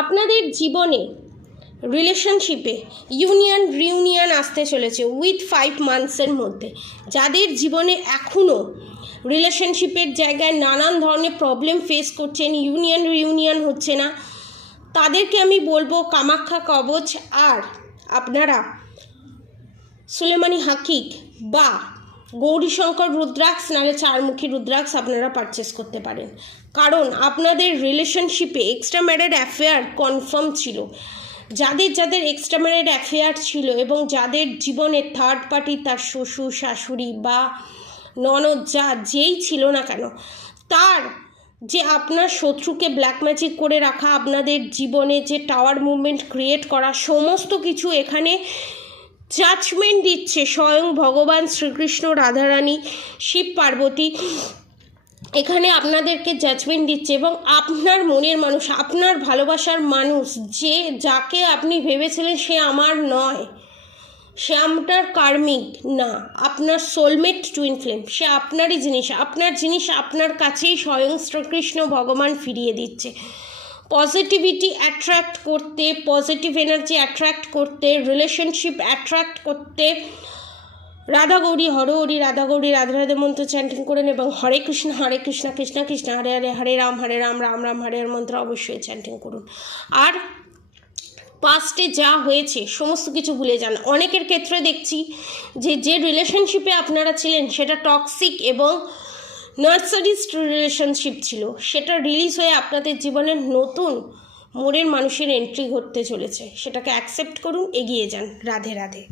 আপনাদের জীবনে রিলেশনশিপে রিউনিয়ন আসতে চলেছে উইথ 5 মান্থসের মধ্যে। যাদের জীবনে এখনও রিলেশনশিপের জায়গায় নানান ধরনের প্রবলেম ফেস করছেন, রিউনিয়ন হচ্ছে না, তাদেরকে আমি বলবো কামাখ্যা কবচ আর আপনারা সুলেমানি হাকিক বা গৌরীশঙ্কর রুদ্রাক্ষ নাহলে চারমুখী রুদ্রাক্ষ আপনারা পারচেস করতে পারেন। কারণ আপনাদের রিলেশনশিপে এক্সট্রা ম্যারিড অ্যাফেয়ার কনফার্ম ছিল। যাদের এক্সট্রা ম্যারিড অ্যাফেয়ার ছিল এবং যাদের জীবনে থার্ড পার্টি, তার শ্বশুর শাশুড়ি বা ননদ যেই ছিল না কেন, তার যে আপনার শত্রুকে ব্ল্যাক ম্যাজিক করে রাখা, আপনাদের জীবনে যে টাওয়ার মুভমেন্ট ক্রিয়েট করা, সমস্ত কিছু এখানে জাজমেন্ট দিচ্ছে স্বয়ং ভগবান শ্রীকৃষ্ণ, রাধারানী, শিব পার্বতী এখানে আপনাদেরকে জাজমেন্ট দিচ্ছে। এবং আপনার মনের মানুষ, আপনার ভালোবাসার মানুষ, যাকে আপনি ভেবেছিলেন সে আমার নয়, সে আপনার কার্মিক না, আপনার সোলমেট টুইন ফ্লেম, সে আপনারই জিনিস, আপনার জিনিস আপনার কাছেই স্বয়ং শ্রীকৃষ্ণ ভগবান ফিরিয়ে দিচ্ছে। পজিটিভিটি অ্যাট্রাক্ট করতে, পজিটিভ এনার্জি অ্যাট্রাক্ট করতে, রিলেশনশিপ অ্যাট্রাক্ট করতে রাধা গৌরী হরি, রাধা গৌরী রাধে রাধে মন্ত্র চ্যান্টিং করেন এবং হরে কৃষ্ণ কৃষ্ণ কৃষ্ণ হরে হরে, হরে রাম রাম রাম হরে মন্ত্র অবশ্যই চ্যান্টিং করুন। আর পাস্টে যা হয়েছে সমস্ত কিছু ভুলে যান। অনেকের ক্ষেত্রে দেখছি যে রিলেশনশিপে আপনারা ছিলেন সেটা টক্সিক এবং নার্সারিস্ট রিলেশনশিপ ছিল, সেটা রিলিজ হয়ে আপনাদের জীবনের নতুন মোড়ের মানুষের এন্ট্রি ঘটতে চলেছে। সেটাকে অ্যাকসেপ্ট করুন, এগিয়ে যান। রাধে রাধে।